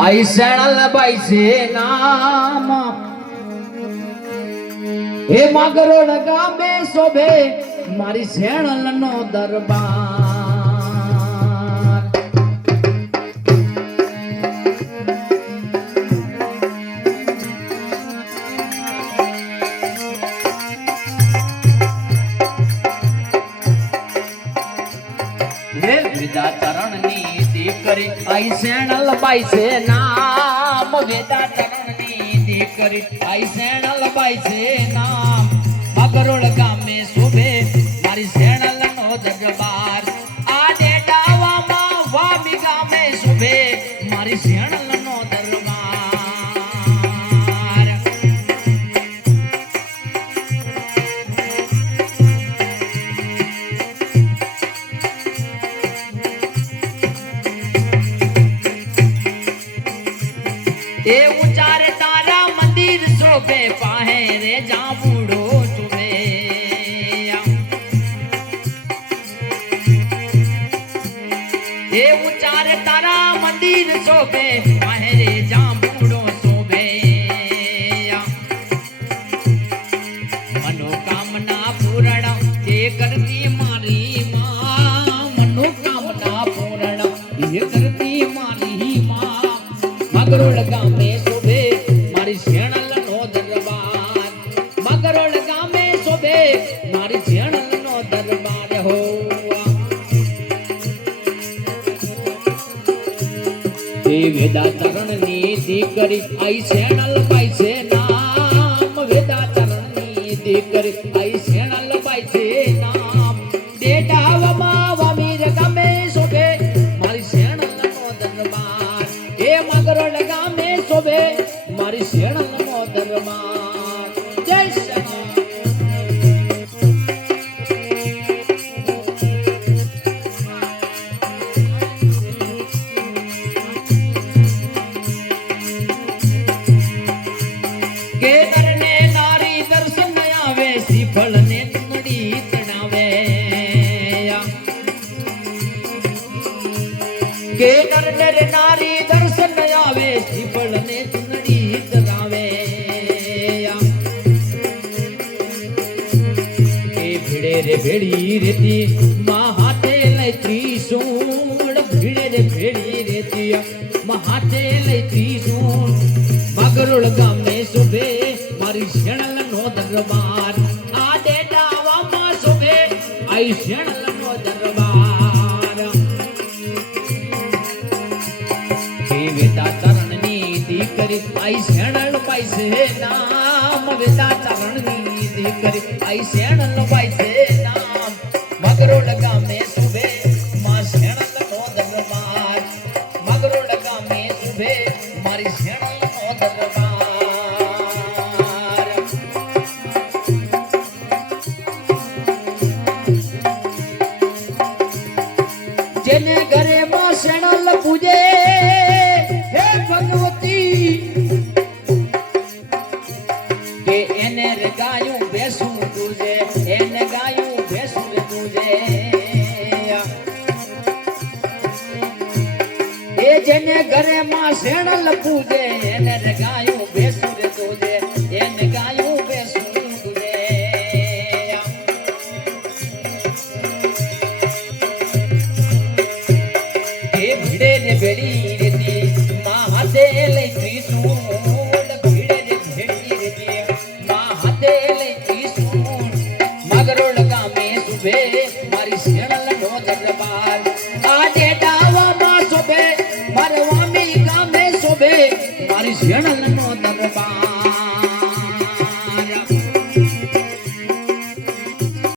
आई सैनल by से नाम हे मागरोड़ गामे शोभे मारी सैनल नो दरबार। हे विदा चरण नी दीकरी आई सैनल बाई से नाम वेदा चरण नी दीकरी आई सैनल बाई से नाम मगरोड़ गामे शोभे मारी सैनल नो दरबार। आ डेटावा मा वामी गामे शोभे मारी सैनल नो दरबार। ए उचारे तारा मंदिर शोभे पाहे रे जाबूड़ो चुबे। ए उचारे तारा मंदिर शोभे पाहे रे जाबूड़ो शोभे। मनोकामना पूर्ण ये करती मारी मां मनोकामना पूर्ण ये करती मारी मां। मगरोड़ गामे शोभे मारी सैनल नो दरबार। मगरोड़ गामे शोभे मारी सैनल नो दरबार हो। हे वेदा चरण नी दीकरी आई सैनल बाई से नाम वेदा चरण नी दीकरी आई सैनल बाई से नाम। डेटावा मा वामीर गामे शोभे मारी सैनल नो दरबार। हे मगरोड़ गामे शोभे मारी सैनल नो दरबार। जय श्री के नरने नारी दर्शन आवे श्रीफल ने चुनड़ी चढ़ावे। के नर नारी दर्शन आवे श्रीफल ने चुनड़ी चढ़ावे। के भिड़े रे भेड़ी रेती महाते लय त्रिशूल भिड़े रे भेड़ी रेती महाते लय त्रिशूल। मगरोड़ गामे शोभे मारी सैनल नो दरबार। आ डेटावा मा शोभे आई सैनल नो दरबार। हे वेदा चरण नी दीकरी आई सैनल बाई से नाम वेदा चरण नी दीकरी आई सैनल बाई से नाम। मगरोड़ गामे शोभे मां सैनल नो दरबार। मगरोड़ गामे शोभे मारी सैनल नो दरबार। जेने घरे मां सैनल पूजे हे भगवती के एने रे गायूं बेसूं तुझे एने गायूं बेसूं तुझे। ए जेने घरे मां सैनल पूजे एने रे गायूं बेसूं तुझे एने गायूं बेसूं तुझे। ए भिड़े ने बेड़ी रेती महाते ले त्रिशूल भिड़े ने भेड़ी रेती महाते ले त्रिशूल। मगरोड़ गामे शोभे मारी सैनल नो दरबार। आ डेटावा मा शोभे मारे वामी गामे शोभे मारी सैनल नो दरबार।